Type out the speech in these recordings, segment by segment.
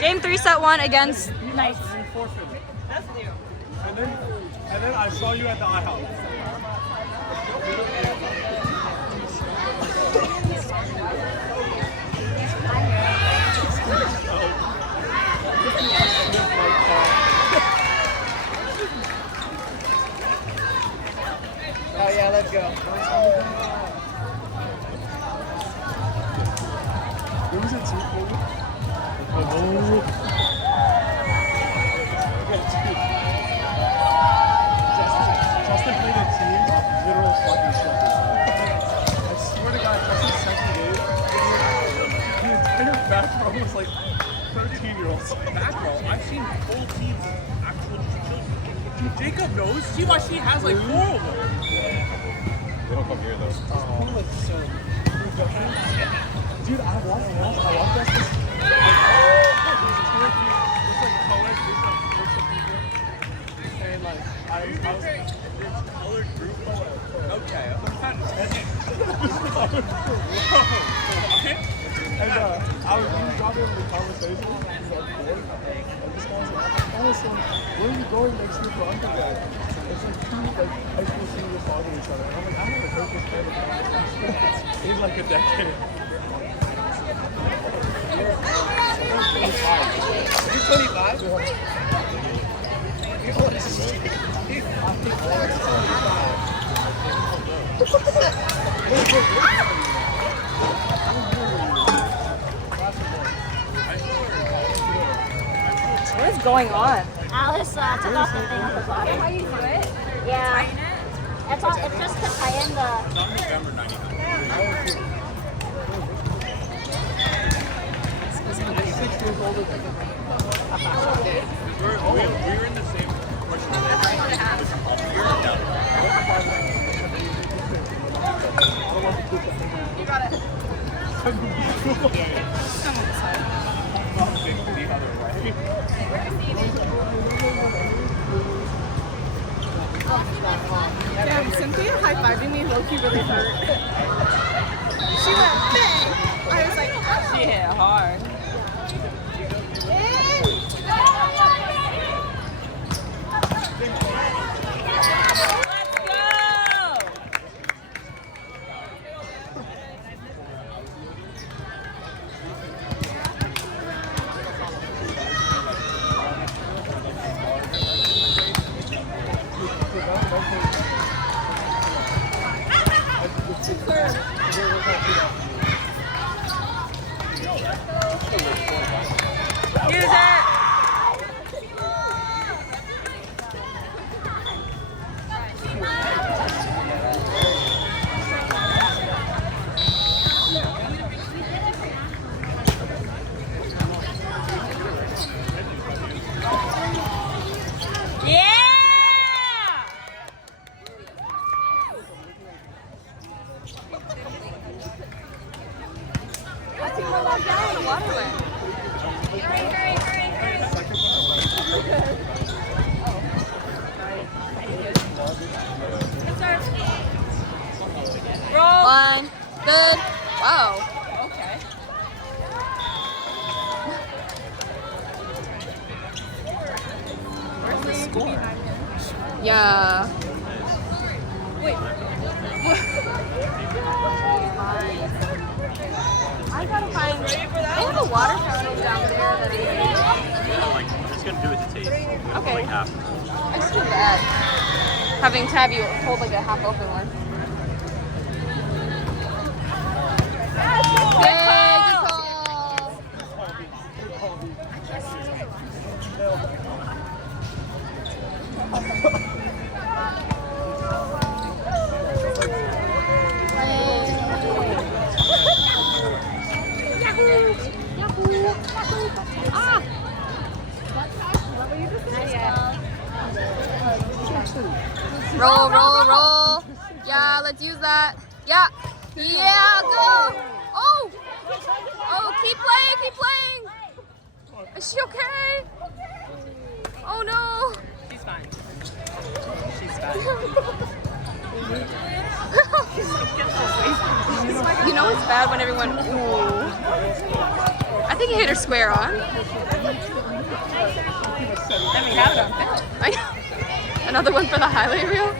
Game 3, set 1 against Nice. And then I saw you at the IHOP. Oh yeah, let's go. Who was it? Justin played a team of literal fucking struggles. I swear to God, Justin's second game, the entire back row was like 13-year-olds. Back row, I've seen whole teams of actual children. Dude, Jacob knows. See why she has like 4 of them. They don't come here though. Dude, I walked past this. And like, I was Colored group. Okay. And I was dropping in the conversation. He was like, bored. And this guy was like, oh, so where are you going next year for undergrad? It's like 2 like high school seniors following each other. And I'm like, I haven't heard this kind of conversation in like a decade. You're 25? what is going on? Alice took off the thing at the bottom. How you do it? Yeah. It's just to tie in the. November 99. We're in the same portion of You got it. Damn, Cynthia high-fiving me low-key really hurt. She went, bang! I was like, oh. She hit hard. Use it! Line. Good. Wow. Okay. Where's the score? Yeah. Wait. I gotta find. They have a water fountain down there that is. It's gonna do with the taste. Okay. Like half. I just feel bad having to have you hold like a half open one. Good call. Roll, roll, roll. Yeah, let's use that. Yeah. Yeah, go. Oh. Oh, keep playing, keep playing. Is she okay? Oh no. She's fine. She's fine. You know it's bad when everyone, ooh. I think he hit her square on. Then we have it on film. I know. Another one for the highlight reel.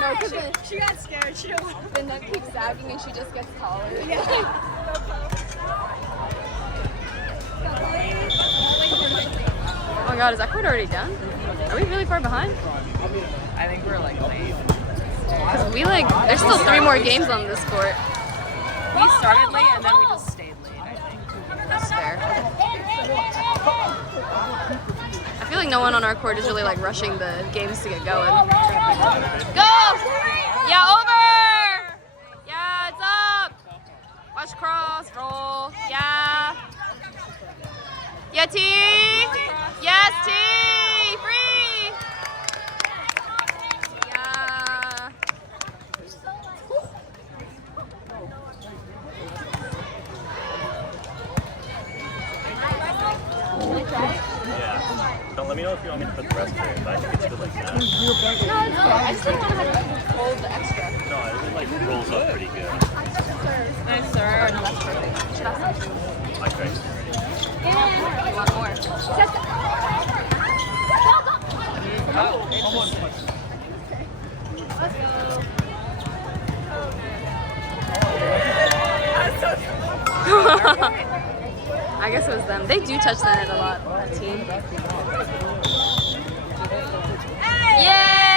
No, because She got scared. She don't. the neck keeps sagging and she just gets taller. Oh my god, is that court already done? Are we really far behind? I think we're like late. Because there's still 3 more games on this court. We started late and then we just stayed late, I think. That's fair. I feel like no one on our court is really like rushing the games to get going. Go! Yeah, over! Yeah, it's up! Watch cross, roll. Yeah. Yeah, T! Yes, T! Free! Yeah. Yeah. Don't let me know if you want me to put the rest of it, but I think it's good like that. No, I just don't want to have to hold the extra. No, it like rolls up pretty good. Nice, sir. No, that's perfect. Should have some too. I tried already. You want more? I guess it was them. They do touch the net a lot, that team. Yay!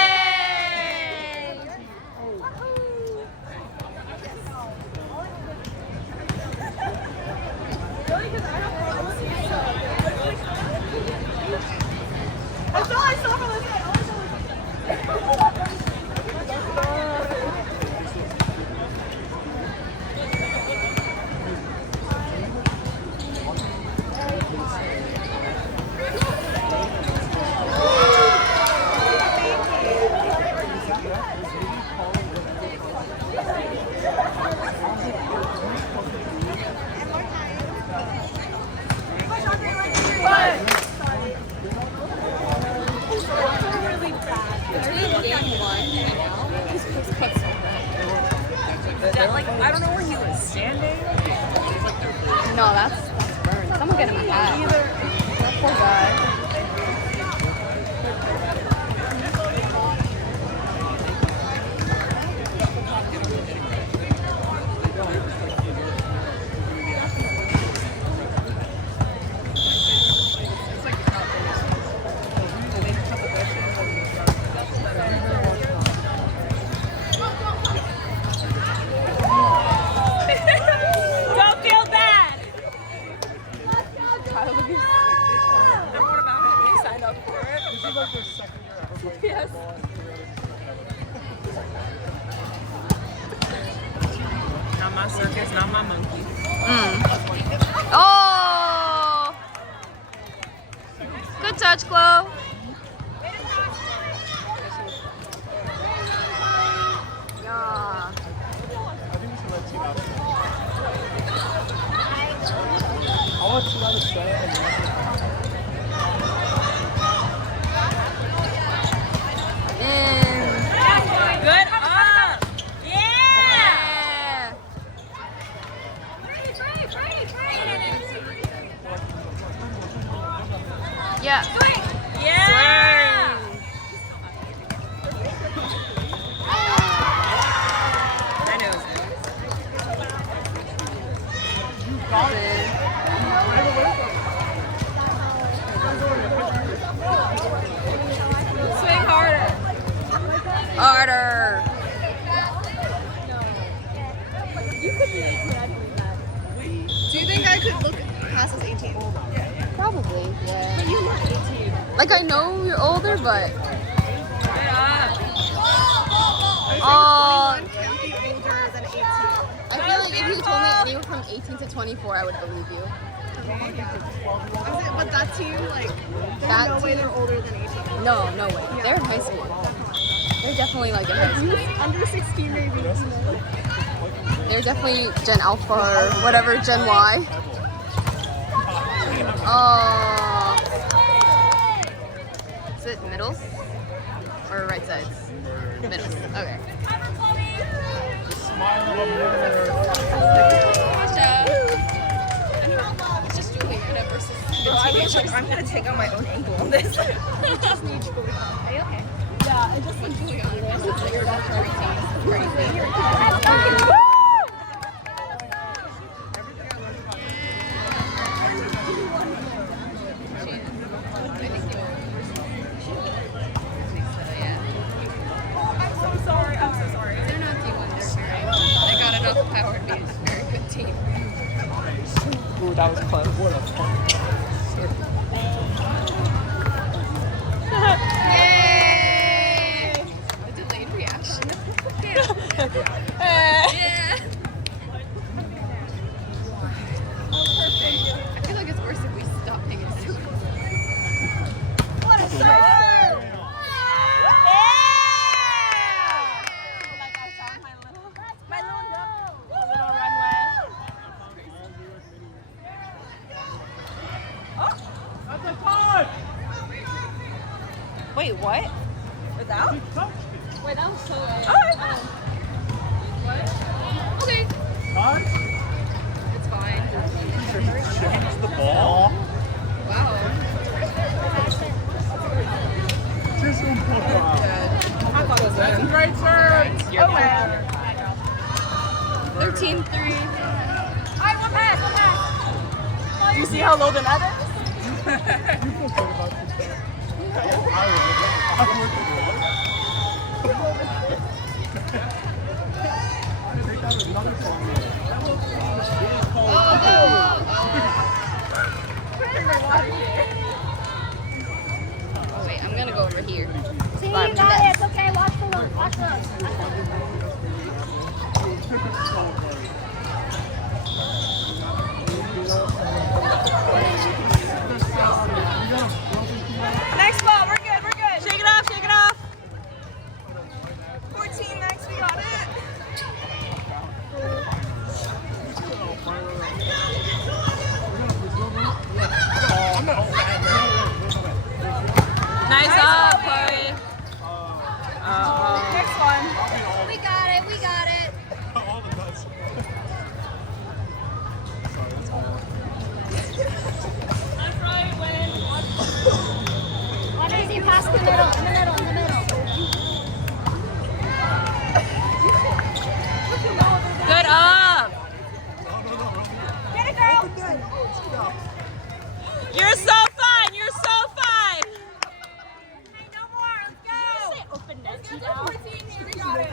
That's all I saw from this. I don't know where he was standing. No, that's burned. Someone get him a hat. Poor guy. Don't feel bad. And what about him? He signed up for it. This is like their second year ever playing Yes. football. Not my circus, not my monkey. Oh! Good touch, Chloe. Yeah. I think we should let Tina stay. I'll let Tina stay and then Good up! Yeah. Yeah. Yeah! I know. Swing harder. Harder. Do you think I could look past as 18? Probably, yeah. But you look 18. Like, I know you're older, but... Good up. Oh, 21 can't be older than 18. I feel like if you told me anywhere from 18 to 24, I would believe you. But that team, like, there's That no way team- they're older than 18. No, no way. They're in high school. They're definitely like in high school. Under 16 maybe. They're definitely Gen Alpha or whatever, Gen Y. Oh. Is it middles? Or right sides? Middle. Okay. Smile of a murderer. It's just Juliana versus Bro, I was like, I'm gonna take out my own ankle on this. Are you okay? Yeah, I just like Juliana versus like her 3 teams. Crazy. Let's go! Power to be a very good team. Ooh, that was close. What a fun. Yay! A delayed reaction. Yeah. I feel like it's worse if we stop paying attention. What a start! Wait, what? Without? Wait, that was so Okay. Huh? It's fine. Shifts the ball. Wow. Just un poco. I thought it was That's a good. great serve. Okay. 13-3. Alright, one pass. Do you see how low the net is? You feel good about yourself. I would. Take out another phone. Oh wait, I'm gonna go over here. See, you got it. It's okay. Watch the look. Watch the look. Next ball, we're good, we're good. Shake it off, shake it off. 14 next, we got it. Nice up, Chloe. Next one. We got it. We got it. All the nuts. That's right, win. One easy pass in the middle. In the middle. In the middle. Good up. Get it, girl. You're so fine. You're so fine. Hey, no more. Let's go. Open net. We got it.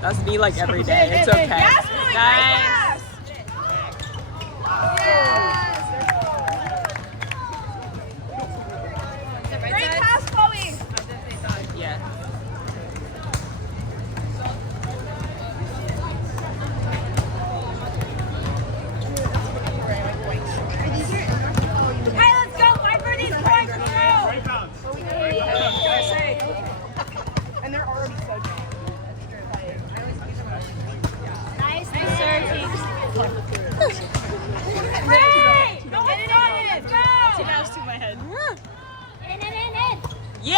That's me like every day. It's okay. Yes, Nice. Great pass, Chloe. Yeah. Hey, let's go. Fight for these points. Let's go. Right bounce. And they're already so good. Nice serve, Kings. Hey! Go get it on it. Let's go. Mouse to my head. In. Yeah!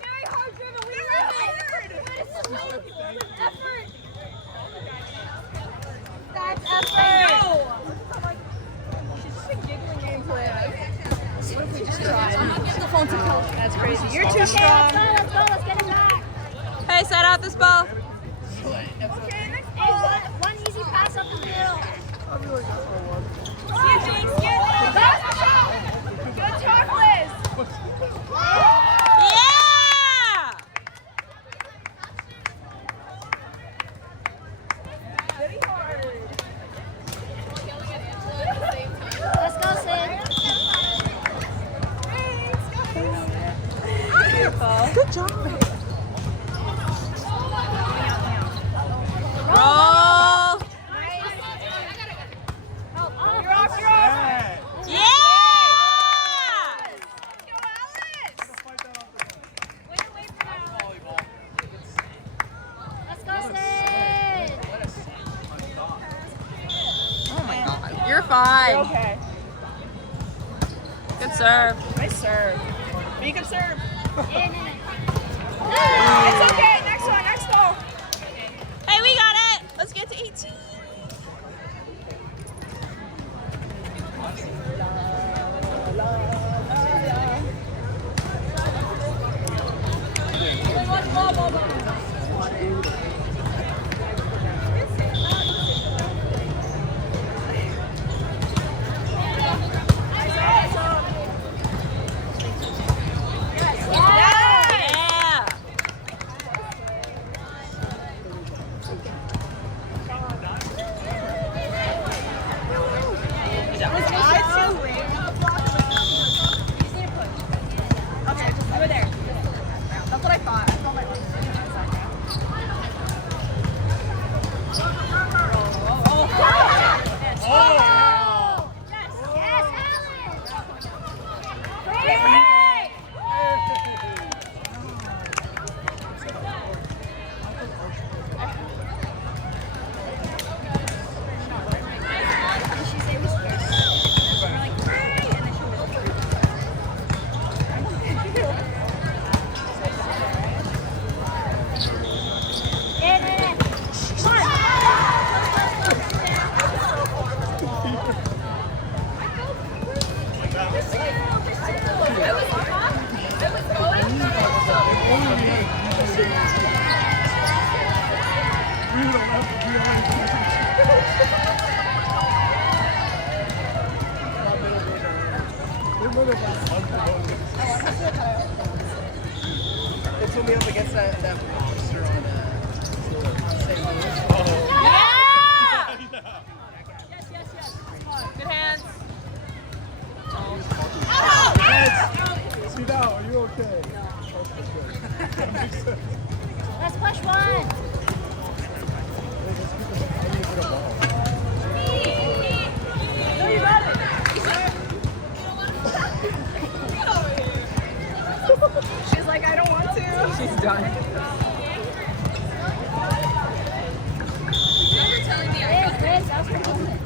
Very hard driven. We love it. Effort. That's effort. That's crazy. You're too Okay, strong. let's go. Let's get it back. Hey, set out this ball. Hey, one easy pass up the middle. Good talk, Liz. Yeah! Let's go, Sid. Good job. Roll. You're off. Yeah! Let's go, Sid. Good serve. Nice serve. Be good serve. Yeah. It's okay. Next one. Next goal. Hey, we got it. Let's get to 18. Yeah. Okay, just leave it there. That's what I thought. I thought my arm Oh! They put me up against that monster on St. Louis. Yeah. Good hands. See now, are you okay? Let's push one. She's like, I don't want to. She's done. Liz, that was pretty good.